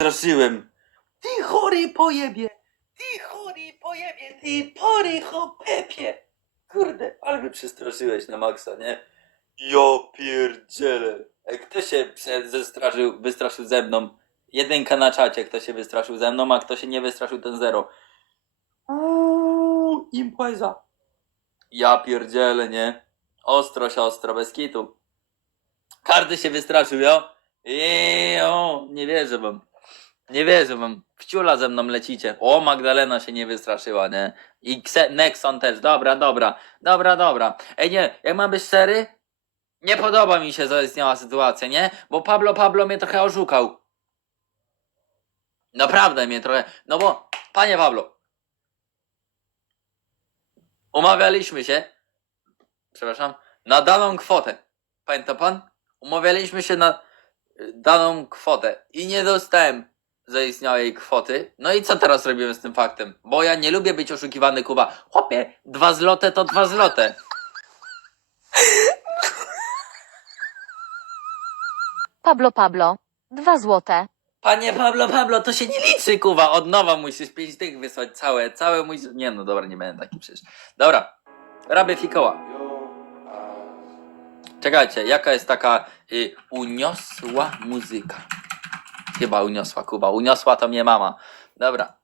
straszyłem. Ty chory pojebie! Ty chory pojebie! Ty pory chopepie! Kurde, ale mnie przestraszyłeś na maksa, nie? Ja pierdzielę. E, Kto się prze- zestraszył, wystraszył ze mną? Jedynka na czacie, kto się wystraszył ze mną, a kto się nie wystraszył, ten zero. Uuu, impreza. Ja pierdzielę, nie? Ostro siostro, bez kitu. Każdy się wystraszył, jo? Eee, o, nie wierzę wam. Nie wierzę wam. Wciula ze mną lecicie. O, Magdalena się nie wystraszyła, nie? I Kse- Nexon też. Dobra, dobra. Dobra, dobra. Ej, nie, jak mam być szczery? Nie podoba mi się zaistniała sytuacja, nie? Bo Pablo Pablo mnie trochę oszukał. Naprawdę mnie trochę. No bo, panie Pablo. Umawialiśmy się. Przepraszam. Na daną kwotę. Pamięta pan? Umawialiśmy się na y, daną kwotę i nie dostałem zaistniałej kwoty. No i co teraz robimy z tym faktem? Bo ja nie lubię być oszukiwany, Kuba. Chłopie, dwa złote to dwa złote. Pablo Pablo. Dwa złote. Panie Pablo, Pablo, to się nie liczy, Kuba. Od nowa musisz pięć tych wysłać, całe, całe mój... Nie no, dobra, nie będę taki przecież. Dobra, robię fikoła. Czekajcie, jaka jest taka y, uniosła muzyka? Chyba uniosła, Kuba. Uniosła to mnie mama. Dobra.